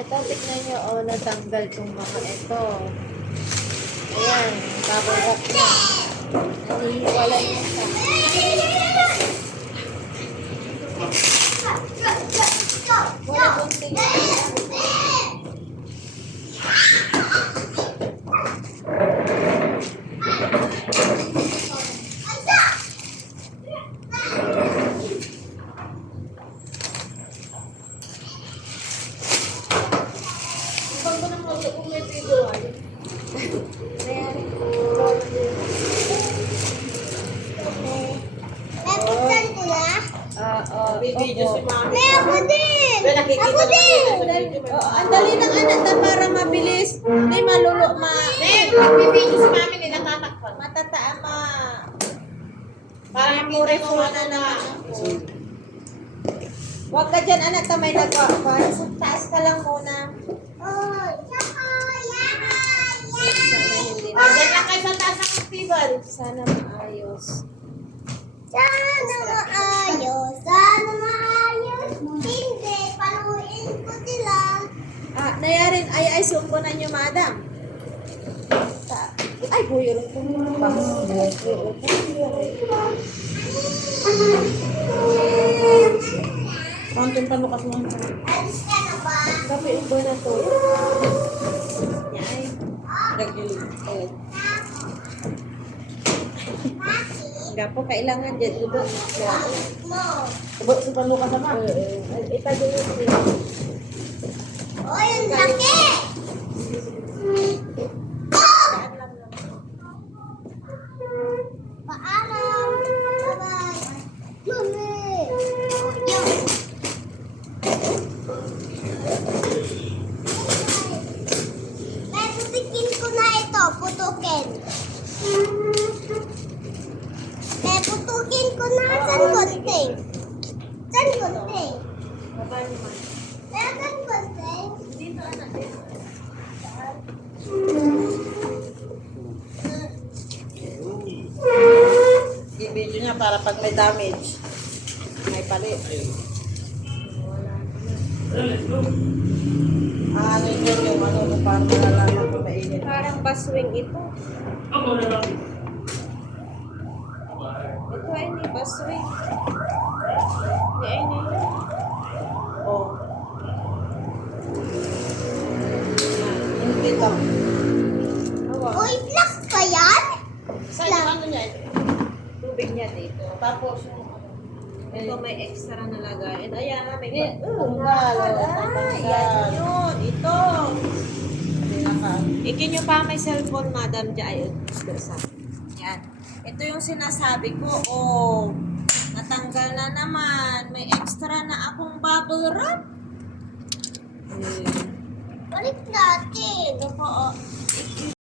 ito, tignan nyo, oh, natanggal itong mga ito. Ayan, bubble wrap na. Nanihiwalay na siya. Wala bunting na. Video si Mami. May ako din! Ako din! Ang dali ng anak na para mabilis. Hindi malulo, Nagbibideo si Mami nila tatakpan. matataan, Para memory full na naman ako. Huwag ka dyan, anak, may nagpa-para. So, taas ka lang muna. Oh, yaka, yaka, Sana hindi na. Diyan lang kayo sa taas ng festival. Sana maayos. Sana maayos. Sana maayos. Hindi, paluin ko sila. Nayarin, ay, sumpunan nyo, madam. Ay, buyurong ko muna pa. Konting panukas mo. Alis ka na ba? Sabi, ubo na to. Yan. Nag-ilit. Gapo, kailangan dyan. Ubo. Mo. Ubot si panukas naman. Itago yun. Oh, yung laki! Paalam! Bye-bye! Mami! Oh, yun! May putikin ko na ito, putukin. May putukin ko na, saan gunting? Saan gunting? Baba naman. Saan gunting? Dito, anak. Dito. I-video niya para pag may damage, may palit. Ano yun yung ano kung paano malalaman kung mainit. Parang baswing ito. Ito ay ni baswing. Di ay ni. Oh. Hindi to. Awa. Uy, black pa yan? Sa ano niya ito? Tubig niya dito. Tapos yung Ito may extra na lagayan. Ayan, may tunggal. Yan yun. Ito. Pinaka. Ikin nyo pa may cellphone, madam. Diyan. Yan. Ito yung sinasabi ko. Oh, natanggal na naman. May extra na akong bubble wrap. Balik natin. Ito po, oh.